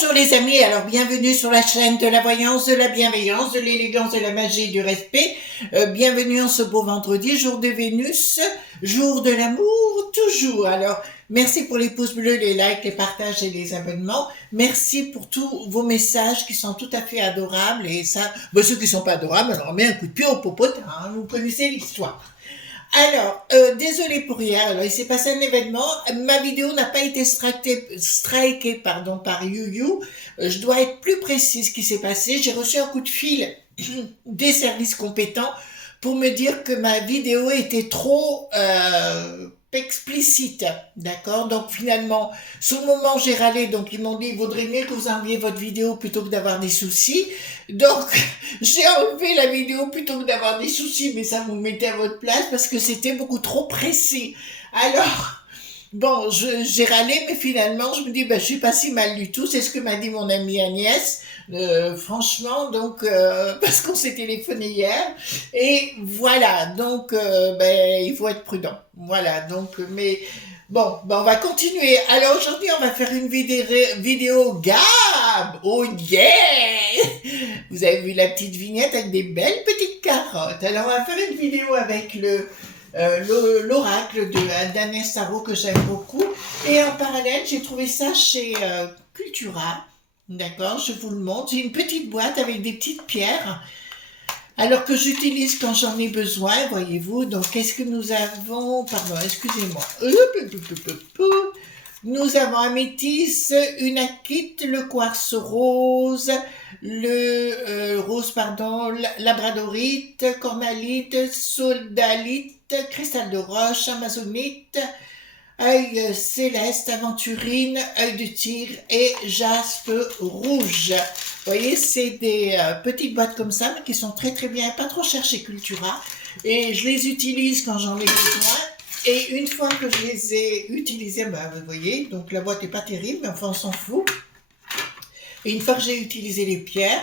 Bonjour les amis, alors bienvenue sur la chaîne de la voyance, de la bienveillance, de l'élégance, de la magie et du respect. Bienvenue en ce beau vendredi, jour de Vénus, jour de l'amour, toujours. Alors, merci pour les pouces bleus, les likes, les partages et les abonnements. Merci pour tous vos messages qui sont tout à fait adorables. Et ça, ceux qui sont pas adorables, on leur met un coup de pied au popotin, hein, vous connaissez l'histoire. Alors, désolé pour hier, alors il s'est passé un événement, ma vidéo n'a pas été strikée par YouYou, je dois être plus précise ce qui s'est passé, j'ai reçu un coup de fil des services compétents pour me dire que ma vidéo était trop explicite, d'accord? Donc finalement, sur le moment j'ai râlé, donc ils m'ont dit il vaudrait mieux que vous enleviez votre vidéo plutôt que d'avoir des soucis, donc j'ai enlevé la vidéo plutôt que d'avoir des soucis, mais ça vous mettez à votre place parce que c'était beaucoup trop précis. Alors, bon, j'ai râlé, mais finalement, je me dis, je suis pas si mal du tout. C'est ce que m'a dit mon amie Agnès. Franchement, donc, parce qu'on s'est téléphoné hier. Et voilà, donc, il faut être prudent. Voilà, donc, mais bon, on va continuer. Alors aujourd'hui, on va faire une vidéo Gab. Oh yeah! Vous avez vu la petite vignette avec des belles petites carottes. Alors on va faire une vidéo avec l'oracle d'Agnès Sarraut que j'aime beaucoup. Et en parallèle, j'ai trouvé ça chez Cultura. D'accord, je vous le montre. J'ai une petite boîte avec des petites pierres. Alors que j'utilise quand j'en ai besoin, voyez-vous. Donc, qu'est-ce que nous avons? Pardon, excusez-moi. Nous avons améthyste, une akite, le quartz rose, labradorite, cornalite, sodalite, cristal de roche, amazonite, œil céleste, aventurine, œil de tigre et jaspe rouge. Vous voyez, c'est des petites boîtes comme ça, mais qui sont très très bien, pas trop chères chez Cultura. Et je les utilise quand j'en ai besoin. Et une fois que je les ai utilisées, vous voyez, donc la boîte n'est pas terrible, mais enfin on s'en fout. Et une fois que j'ai utilisé les pierres,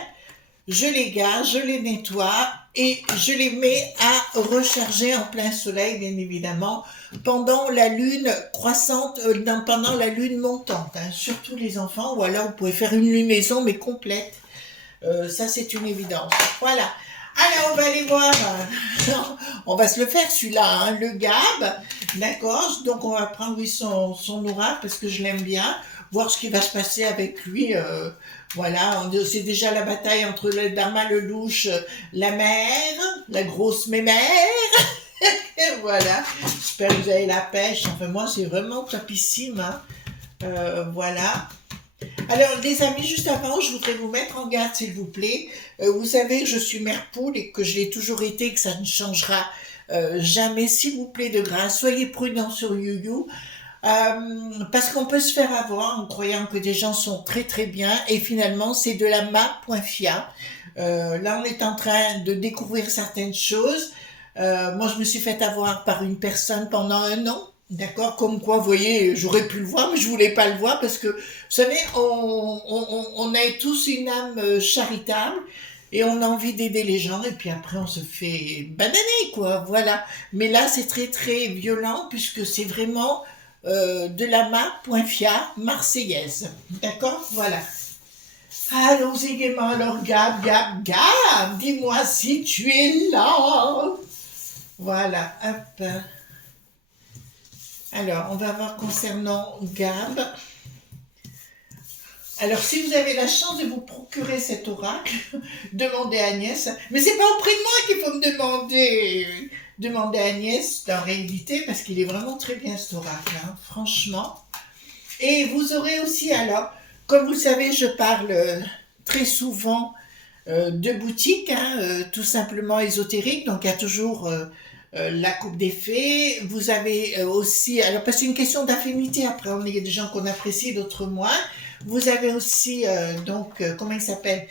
je les garde, je les nettoie et je les mets à recharger en plein soleil, bien évidemment, pendant la lune croissante, pendant la lune montante, hein, surtout les enfants, ou alors vous pouvez faire une lunaison mais complète. Ça c'est une évidence. Voilà. Alors, on va aller voir, on va se le faire celui-là, hein, le Gab, d'accord? Donc, on va prendre lui son oracle parce que je l'aime bien, voir ce qui va se passer avec lui. Voilà, c'est déjà la bataille entre le Dharma, le louche, la mère, la grosse mémère. Et voilà, j'espère que vous avez la pêche. Enfin, moi, c'est vraiment topissime. Hein. Voilà. Alors les amis, juste avant, je voudrais vous mettre en garde s'il vous plaît. Vous savez que je suis mère poule et que je l'ai toujours été, que ça ne changera jamais. S'il vous plaît, de grâce, soyez prudents sur YouYou. Parce qu'on peut se faire avoir en croyant que des gens sont très très bien et finalement c'est de la ma.fia. Là on est en train de découvrir certaines choses. Moi je me suis fait avoir par une personne pendant 1 an. D'accord, comme quoi, vous voyez, j'aurais pu le voir, mais je voulais pas le voir parce que, vous savez, on a tous une âme charitable et on a envie d'aider les gens et puis après on se fait bananer, quoi, voilà. Mais là, c'est très très violent puisque c'est vraiment de la ma.fia marseillaise. D'accord, voilà. Allons-y gaiement, alors Gab, dis-moi si tu es là. Voilà, hop. Alors, on va voir concernant Gab. Alors, si vous avez la chance de vous procurer cet oracle, demandez à Agnès. Mais c'est pas auprès de moi qu'il faut me demander. Demandez à Agnès, en réalité, parce qu'il est vraiment très bien cet oracle, hein, franchement. Et vous aurez aussi, alors, comme vous le savez, je parle très souvent de boutiques, hein, tout simplement ésotériques. Donc, il y a toujours... la coupe des fées, vous avez aussi, alors parce que c'est une question d'affinité, après on a des gens qu'on apprécie, d'autres moins, vous avez aussi, comment il s'appelle,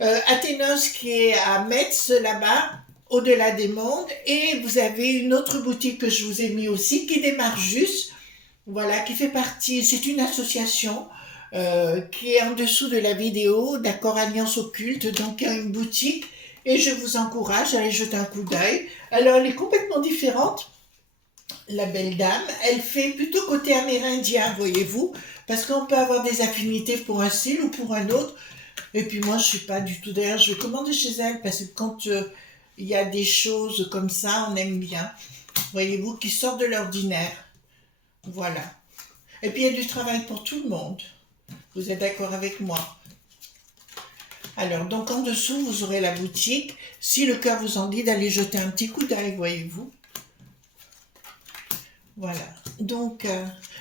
Athénos qui est à Metz là-bas, au-delà des mondes, et vous avez une autre boutique que je vous ai mis aussi, qui démarre juste, voilà, qui fait partie, c'est une association, qui est en dessous de la vidéo, d'accord, Alliance Occulte, donc il y a une boutique, et je vous encourage à aller jeter un coup d'œil. Alors, elle est complètement différente la belle dame, elle fait plutôt côté amérindien, voyez-vous, parce qu'on peut avoir des affinités pour un style ou pour un autre. Et puis moi, je suis pas du tout derrière. Je vais commander chez elle parce que quand il y a des choses comme ça, on aime bien. Voyez-vous, qui sortent de l'ordinaire. Voilà. Et puis il y a du travail pour tout le monde. Vous êtes d'accord avec moi? Alors, donc en dessous, vous aurez la boutique. Si le cœur vous en dit d'aller jeter un petit coup d'œil, voyez-vous. Voilà. Donc,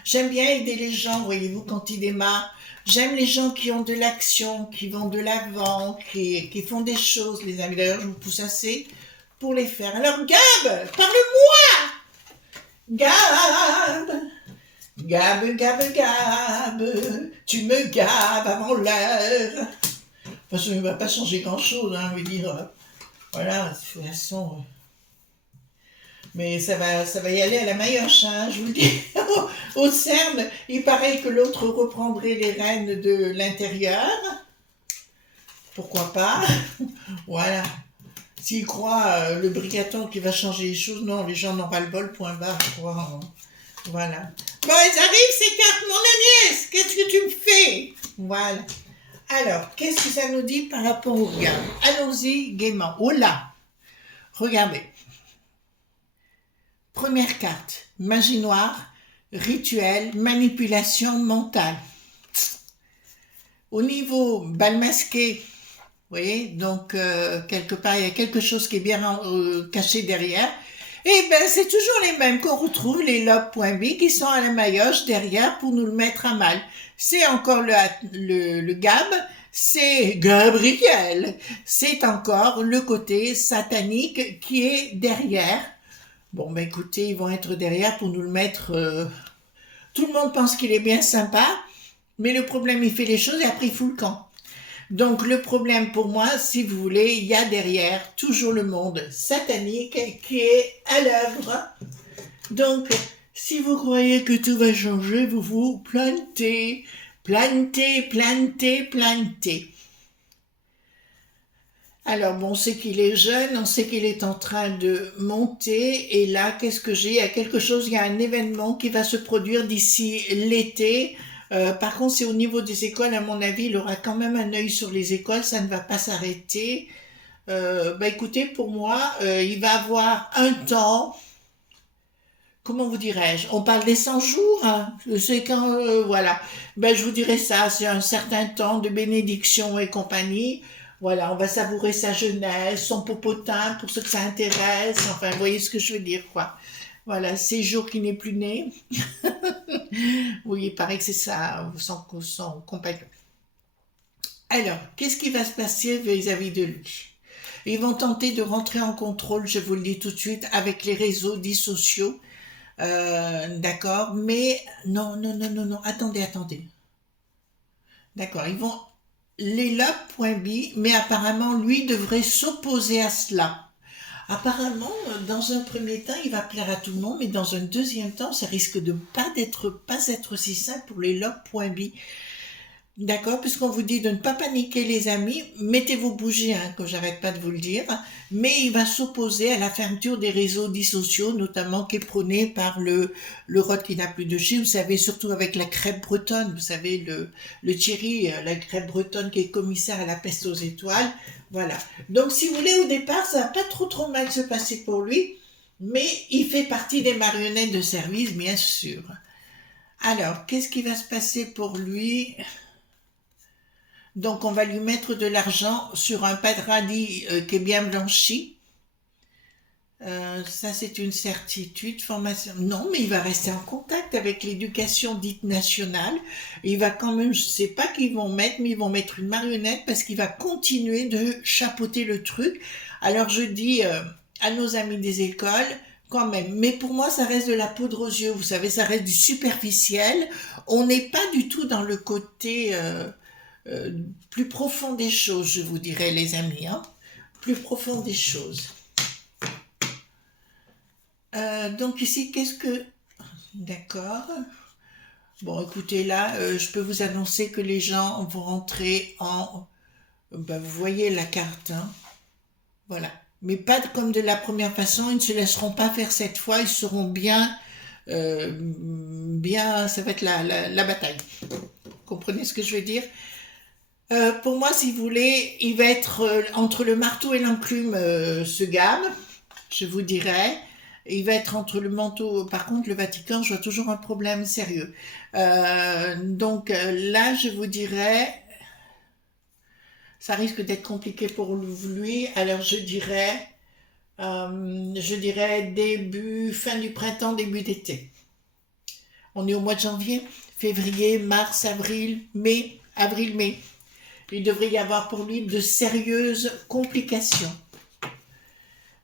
j'aime bien aider les gens, voyez-vous, quand ils démarrent. J'aime les gens qui ont de l'action, qui vont de l'avant, qui font des choses, les amis. D'ailleurs, je vous pousse assez pour les faire. Alors, Gab, parle-moi! Gab, Gab, Gab, Gab, tu me gaves avant l'heure. Parce qu'il ne va pas changer grand-chose, hein, je veux dire. Voilà, de toute façon. Mais ça va y aller à la maillotche, hein, je vous le dis. Au CERN, il paraît que l'autre reprendrait les rênes de l'intérieur. Pourquoi pas? Voilà. S'il croit le brigaton qui va changer les choses, non, les gens n'ont pas le bol, point barre, je crois. Voilà. Bon, ils arrivent ces cartes, mon Agnès, qu'est-ce que tu me fais? Voilà. Alors, qu'est-ce que ça nous dit par rapport au regard? Allons-y gaiement. Oh là! Regardez. Première carte, magie noire, rituel, manipulation mentale. Au niveau bal masqué, vous voyez, donc quelque part il y a quelque chose qui est bien caché derrière. Et ben c'est toujours les mêmes qu'on retrouve, les lobes.b qui sont à la maillotche derrière pour nous le mettre à mal. C'est encore le Gab, c'est Gabriel, c'est encore le côté satanique qui est derrière. Bon, ben écoutez, ils vont être derrière pour nous le mettre. Tout le monde pense qu'il est bien sympa, mais le problème, il fait les choses et après, il fout le camp. Donc, le problème pour moi, si vous voulez, il y a derrière toujours le monde satanique qui est à l'œuvre. Donc, si vous croyez que tout va changer, vous vous plantez, plantez, plantez, plantez. Alors, bon, on sait qu'il est jeune, on sait qu'il est en train de monter, et là, qu'est-ce que j'ai? Il y a quelque chose, il y a un événement qui va se produire d'ici l'été. Par contre, c'est au niveau des écoles, à mon avis, il aura quand même un œil sur les écoles, ça ne va pas s'arrêter. Bah écoutez, pour moi, il va avoir un temps, comment vous dirais-je? On parle des 100 jours, hein. C'est quand, voilà. Ben, je vous dirais ça, c'est un certain temps de bénédiction et compagnie. Voilà, on va savourer sa jeunesse, son popotin, pour ceux que ça intéresse. Enfin, vous voyez ce que je veux dire, quoi. Voilà, ces jours qui n'est plus né. Oui, il paraît que c'est ça, son compagnon. Alors, qu'est-ce qui va se passer vis-à-vis de lui? Ils vont tenter de rentrer en contrôle, je vous le dis tout de suite, avec les réseaux dits sociaux. D'accord, mais non, non, non, non, non, attendez. D'accord, ils vont les lobes.b, mais apparemment, lui devrait s'opposer à cela. Apparemment, dans un premier temps, il va plaire à tout le monde, mais dans un deuxième temps, ça risque de pas être si simple pour les lobes.b. D'accord, puisqu'on vous dit de ne pas paniquer les amis, mettez vos bougies, hein, que j'arrête pas de vous le dire, mais il va s'opposer à la fermeture des réseaux dits sociaux, notamment qui est prôné par le rod qui n'a plus de chez, vous savez, surtout avec la crêpe bretonne, vous savez, le Thierry, la crêpe bretonne qui est commissaire à la peste aux étoiles, voilà. Donc si vous voulez, au départ, ça va pas trop mal se passer pour lui, mais il fait partie des marionnettes de service, bien sûr. Alors, qu'est-ce qui va se passer pour lui? Donc, on va lui mettre de l'argent sur un paradis qui est bien blanchi. Ça, c'est une certitude. Formation. Non, mais il va rester en contact avec l'éducation dite nationale. Il va quand même, je ne sais pas qu'ils vont mettre, mais ils vont mettre une marionnette parce qu'il va continuer de chapeauter le truc. Alors, je dis à nos amis des écoles, quand même. Mais pour moi, ça reste de la poudre aux yeux. Vous savez, ça reste du superficiel. On n'est pas du tout dans le côté... plus profond des choses, je vous dirais, les amis, hein. Plus profond des choses. Donc ici, qu'est-ce que... D'accord. Bon, écoutez, là, je peux vous annoncer que les gens vont rentrer en... Ben, vous voyez la carte, hein. Voilà. Mais pas comme de la première façon, ils ne se laisseront pas faire cette fois, ils seront bien bien, ça va être la bataille. Vous comprenez ce que je veux dire? Pour moi, si vous voulez, il va être entre le marteau et l'enclume, ce Gab, je vous dirais. Il va être entre le manteau. Par contre, le Vatican, je vois toujours un problème sérieux. Donc là, je vous dirais, ça risque d'être compliqué pour lui. Alors je dirais fin du printemps, début d'été. On est au mois de janvier, février, mars, avril, mai. Il devrait y avoir pour lui de sérieuses complications.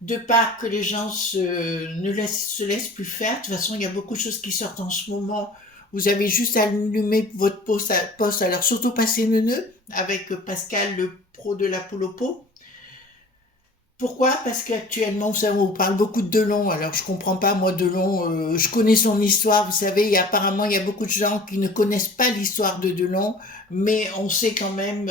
De part que les gens se laissent plus faire. De toute façon, il y a beaucoup de choses qui sortent en ce moment. Vous avez juste à allumer votre poste. Alors, surtout passer le nœud avec Pascal, le pro de la poule au pot. Pourquoi? Parce qu'actuellement, vous savez, on parle beaucoup de Delon. Alors, je comprends pas, moi, Delon, je connais son histoire. Vous savez, apparemment, il y a beaucoup de gens qui ne connaissent pas l'histoire de Delon, mais on sait quand même,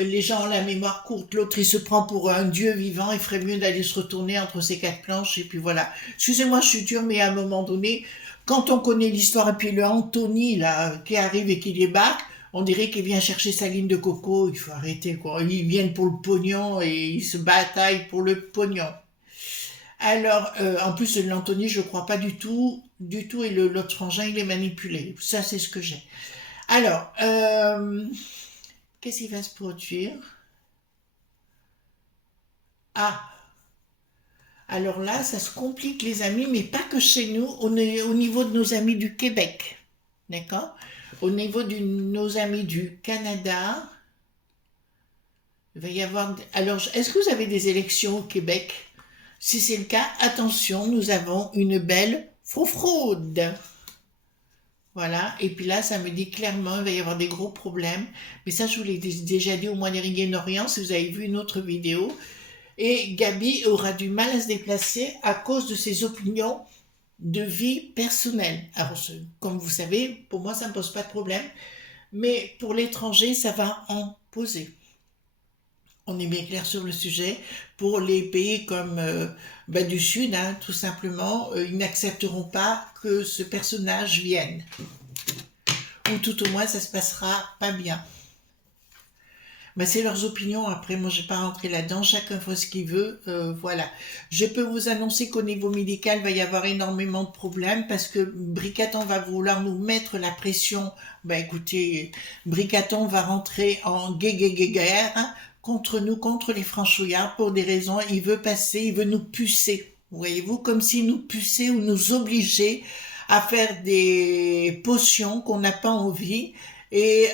les gens ont la mémoire courte. L'autre, il se prend pour un dieu vivant. Il ferait mieux d'aller se retourner entre ces quatre planches, et puis voilà. Excusez-moi, je suis dure, mais à un moment donné, quand on connaît l'histoire, et puis le Anthony, là, qui arrive et qui débarque, on dirait qu'il vient chercher sa ligne de coco. Il faut arrêter, quoi. Ils viennent pour le pognon et ils se bataillent pour le pognon. Alors, en plus, l'Anthony, je ne crois pas du tout, et l'autre frangin, il est manipulé. Ça, c'est ce que j'ai. Alors, qu'est-ce qui va se produire? Ah, alors là, ça se complique, les amis, mais pas que chez nous, on est au niveau de nos amis du Québec. D'accord? Au niveau de nos amis du Canada, il va y avoir. Alors, est-ce que vous avez des élections au Québec? Si c'est le cas, attention, nous avons une belle fraude. Voilà, et puis là, ça me dit clairement, il va y avoir des gros problèmes. Mais ça, je vous l'ai déjà dit au mois d'Ériguien-Orient, si vous avez vu une autre vidéo. Et Gabi aura du mal à se déplacer à cause de ses opinions de vie personnelle. Alors, comme vous savez, pour moi, ça ne me pose pas de problème. Mais pour l'étranger, ça va en poser. On est bien clair sur le sujet. Pour les pays comme du Sud, hein, tout simplement, ils n'accepteront pas que ce personnage vienne. Ou tout au moins, ça se passera pas bien. C'est leurs opinions. Après, moi, je n'ai pas rentré là-dedans. Chacun fait ce qu'il veut. Voilà. Je peux vous annoncer qu'au niveau médical, il va y avoir énormément de problèmes parce que Bricaton va vouloir nous mettre la pression. Écoutez, Bricaton va rentrer en guerre contre nous, contre les franchouillards pour des raisons. Il veut nous pucer. Voyez-vous, comme s'il nous puçait ou nous obligeait à faire des potions qu'on n'a pas envie. Et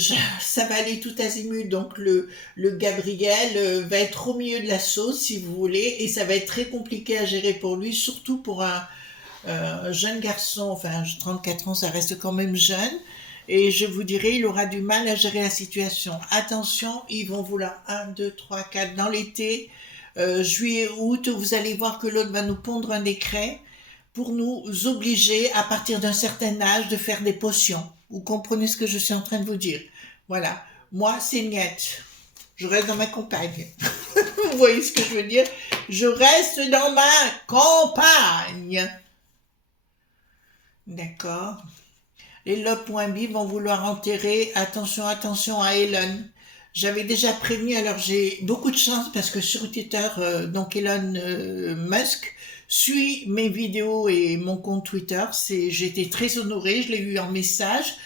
ça va aller tout azimut. Donc le Gabriel va être au milieu de la sauce, si vous voulez, et ça va être très compliqué à gérer pour lui, surtout pour un jeune garçon. Enfin, 34 ans, ça reste quand même jeune. Et je vous dirais, il aura du mal à gérer la situation. Attention, ils vont vouloir 1, 2, 3, 4 dans l'été, juillet, août. Vous allez voir que l'autre va nous pondre un décret pour nous obliger, à partir d'un certain âge, de faire des potions. Vous comprenez ce que je suis en train de vous dire? Voilà. Moi, c'est niette. Je reste dans ma campagne. Vous voyez ce que je veux dire? Je reste dans ma campagne. D'accord. Les Lop.b vont vouloir enterrer. Attention, attention à Elon. J'avais déjà prévenu, alors j'ai beaucoup de chance parce que sur Twitter, donc Elon Musk suit mes vidéos et mon compte Twitter. J'étais très honorée, je l'ai eu en message,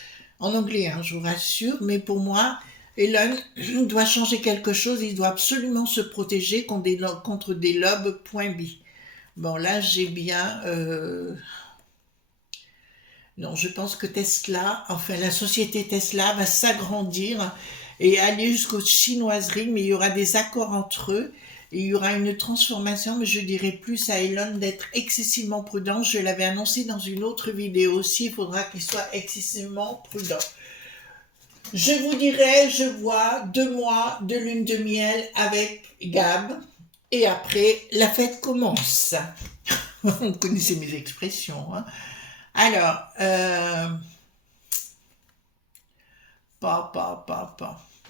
en anglais, hein, je vous rassure, mais pour moi, Elon doit changer quelque chose, il doit absolument se protéger contre des lobes.b. Bon, là, j'ai bien... Non, je pense que Tesla, enfin la société Tesla va s'agrandir et aller jusqu'aux chinoiseries, mais il y aura des accords entre eux et il y aura une transformation, mais je dirais plus à Elon d'être excessivement prudent. Je l'avais annoncé dans une autre vidéo aussi, il faudra qu'il soit excessivement prudent. Je vous dirais, je vois 2 mois de lune de miel avec Gab et après la fête commence. Vous connaissez mes expressions, hein. Alors,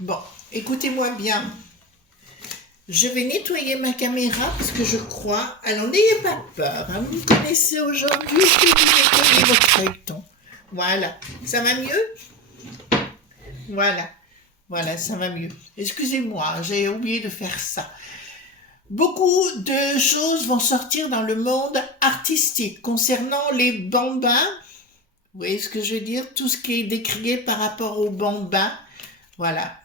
bon, écoutez-moi bien. Je vais nettoyer ma caméra parce que je crois... Alors, n'ayez pas peur. Hein, vous me connaissez aujourd'hui que vous nettoyez votre feuilleton. Voilà. Ça va mieux? Voilà. Voilà, ça va mieux. Excusez-moi, j'ai oublié de faire ça. Beaucoup de choses vont sortir dans le monde artistique concernant les bambins. Vous voyez ce que je veux dire? Tout ce qui est décrié par rapport aux bambins. Voilà.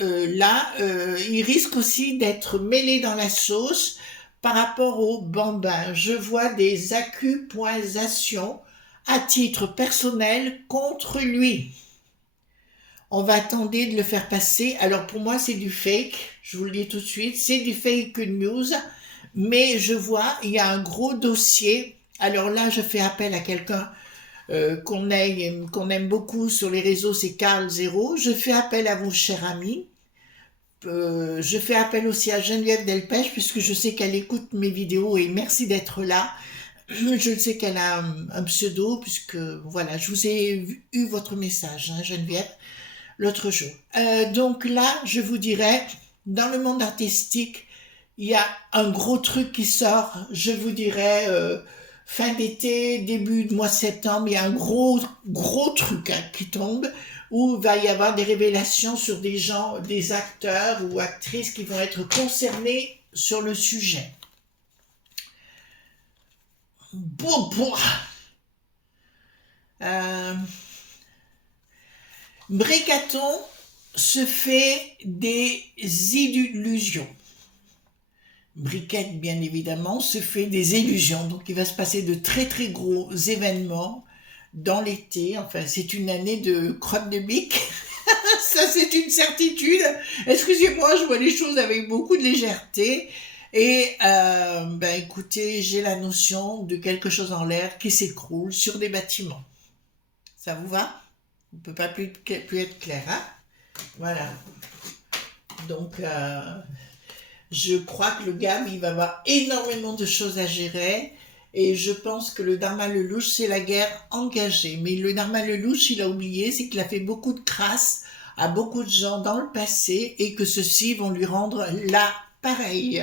Il risque aussi d'être mêlé dans la sauce par rapport aux bambins. Je vois des accusations à titre personnel contre lui. On va tenter de le faire passer. Alors pour moi, c'est du fake. Je vous le dis tout de suite. C'est du fake news. Mais je vois, il y a un gros dossier. Alors là, je fais appel à quelqu'un qu'on aime beaucoup sur les réseaux, c'est Carl Zero. Je fais appel à vous, cher ami. Je fais appel aussi à Geneviève Delpech, puisque je sais qu'elle écoute mes vidéos et merci d'être là. Je sais qu'elle a un pseudo, puisque voilà, je vous ai eu votre message, hein, Geneviève, l'autre jour. Donc là, je vous dirais, dans le monde artistique, il y a un gros truc qui sort, je vous dirais, fin d'été, début de mois de septembre, il y a un gros truc hein, qui tombe, où il va y avoir des révélations sur des gens, des acteurs ou actrices qui vont être concernés sur le sujet. Bricaton se fait des illusions. Briquette, bien évidemment, se fait des illusions. Donc, il va se passer de très, très gros événements dans l'été. Enfin, c'est une année de crotte de bique. Ça, c'est une certitude. Excusez-moi, je vois les choses avec beaucoup de légèreté. Et, écoutez, j'ai la notion de quelque chose en l'air qui s'écroule sur des bâtiments. Ça vous va? On ne peut pas plus être clair, hein? Voilà. Donc, je crois que le gars, il va avoir énormément de choses à gérer. Et je pense que le Dharma Lelouch, c'est la guerre engagée. Mais le Dharma Lelouch, il a oublié, c'est qu'il a fait beaucoup de crasse à beaucoup de gens dans le passé et que ceux-ci vont lui rendre l'appareil.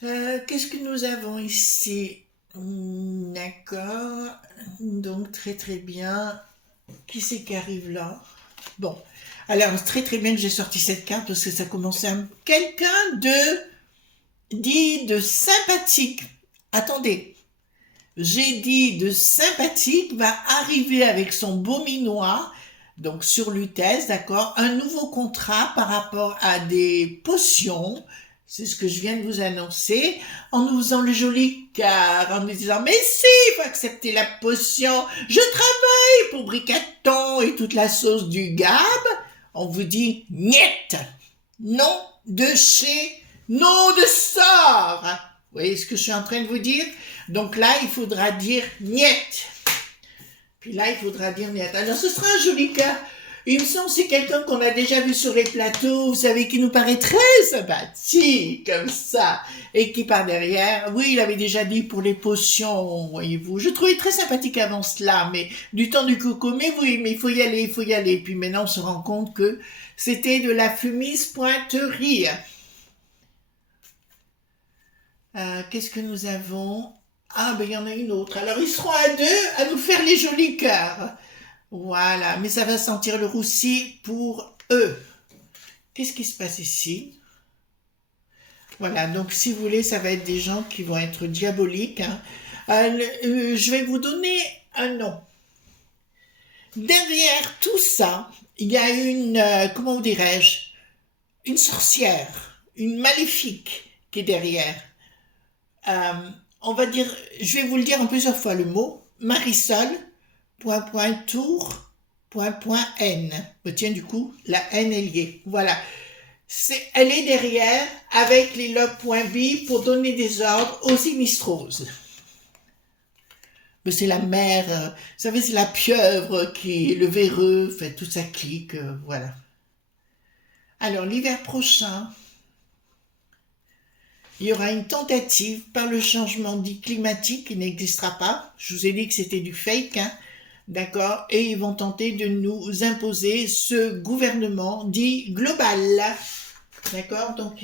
Qu'est-ce que nous avons ici? D'accord. Donc, très très bien. Qui c'est qui arrive là? Bon. Alors, très très bien que j'ai sorti cette carte parce que ça commençait à... Quelqu'un dit de sympathique. Attendez. J'ai dit de sympathique va arriver avec son beau minois, donc sur l'UTES, d'accord, un nouveau contrat par rapport à des potions. C'est ce que je viens de vous annoncer, en nous faisant le joli cœur, en nous disant « Mais si, il faut accepter la potion, je travaille pour Bricaton et toute la sauce du Gab », on vous dit « Niet !» Non de chez, non de sort. Vous voyez ce que je suis en train de vous dire? Donc là, il faudra dire « Niet ». Puis là, il faudra dire « Niet ». Alors, ce sera un joli cœur. Il me semble que c'est quelqu'un qu'on a déjà vu sur les plateaux, vous savez, qui nous paraît très sympathique, comme ça, et qui par derrière, oui, il avait déjà dit pour les potions, voyez-vous. Je trouvais très sympathique avant cela, mais du temps du coco, mais oui, mais il faut y aller, il faut y aller. Puis maintenant, on se rend compte que c'était de la fumise pointerie. Qu'est-ce que nous avons? Ah, ben il y en a une autre. Alors, ils seront à deux à nous faire les jolis cœurs. Voilà, mais ça va sentir le roussi pour eux. Qu'est-ce qui se passe ici? Voilà, donc si vous voulez, ça va être des gens qui vont être diaboliques. Hein. Je vais vous donner un nom. Derrière tout ça, il y a une, comment dirais-je, une sorcière, une maléfique qui est derrière. On va dire, je vais vous le dire en plusieurs fois le mot, Marisol, N. Tiens, du coup, la N est liée. Voilà. Elle est derrière avec les lobes.b pour donner des ordres aux sinistroses. Mais c'est la mère, vous savez, c'est la pieuvre qui, le véreux, fait toute sa clique, voilà. Alors, l'hiver prochain, il y aura une tentative par le changement dit climatique qui n'existera pas. Je vous ai dit que c'était du fake, hein. d'accord? Et ils vont tenter de nous imposer ce gouvernement dit global, d'accord? Donc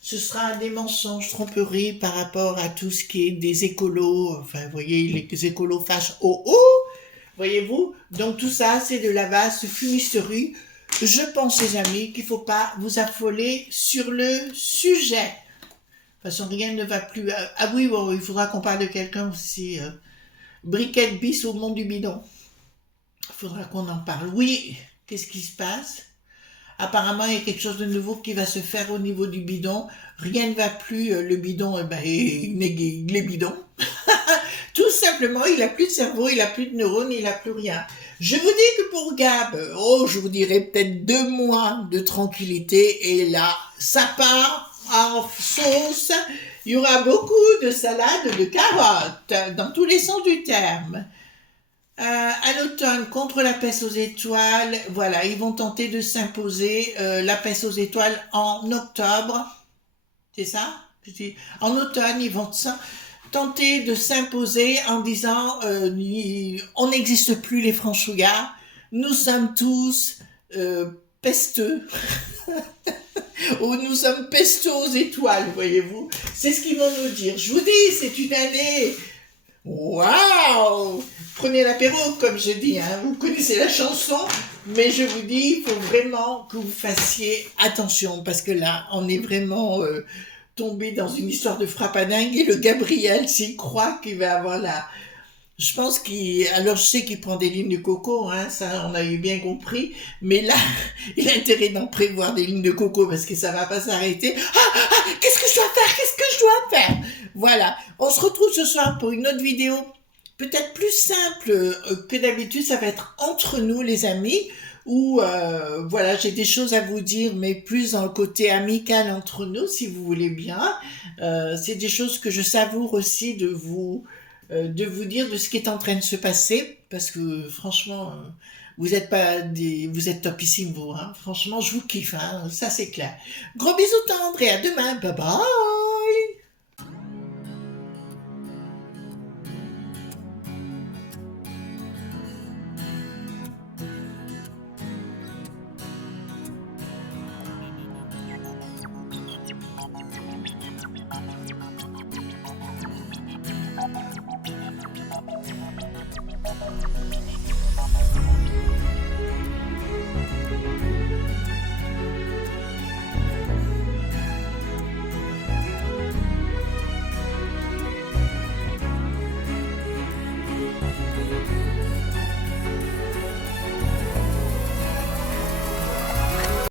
ce sera des mensonges, tromperies par rapport à tout ce qui est des écolos, enfin, vous voyez, les écolos fâchent voyez-vous? Donc tout ça, c'est de la vaste fumisterie. Je pense, les amis, qu'il ne faut pas vous affoler sur le sujet. De toute façon, rien ne va plus. Ah oui, bon, il faudra qu'on parle de quelqu'un aussi. Briquette bis au monde du bidon. Il faudra qu'on en parle. Oui, qu'est-ce qui se passe? Apparemment, il y a quelque chose de nouveau qui va se faire au niveau du bidon. Rien ne va plus. Le bidon, il est bidon. Tout simplement, il n'a plus de cerveau, il n'a plus de neurones, il n'a plus rien. Je vous dis que pour Gab, je vous dirais peut-être 2 mois de tranquillité, et là, ça part en sauce. Il y aura beaucoup de salades de carottes, dans tous les sens du terme. À l'automne, contre la peste aux étoiles, voilà, ils vont tenter de s'imposer la peste aux étoiles en octobre. C'est ça? En automne, ils vont tenter de s'imposer en disant on n'existe plus les franchouillards, nous sommes tous pesteux. Ou nous sommes pesteux aux étoiles, voyez-vous. C'est ce qu'ils vont nous dire. Je vous dis, c'est une année. Waouh! Prenez l'apéro, comme je dis, hein. Vous connaissez la chanson, mais je vous dis, il faut vraiment que vous fassiez attention, parce que là, on est vraiment tombé dans une histoire de frappe à dingue, et le Gabriel, s'il croit qu'il va avoir la... Je pense alors je sais qu'il prend des lignes de coco, hein, ça on a eu bien compris, mais là, il a intérêt d'en prévoir des lignes de coco parce que ça va pas s'arrêter. Qu'est-ce que je dois faire? Qu'est-ce que je dois faire? Voilà, on se retrouve ce soir pour une autre vidéo, peut-être plus simple que d'habitude, ça va être entre nous les amis, où voilà, j'ai des choses à vous dire, mais plus dans le côté amical entre nous, si vous voulez bien. C'est des choses que je savoure aussi de vous dire de ce qui est en train de se passer, parce que franchement, vous êtes topissime vous, hein. Franchement, je vous kiffe, hein. Ça c'est clair. Gros bisous tendres et à demain, bye bye.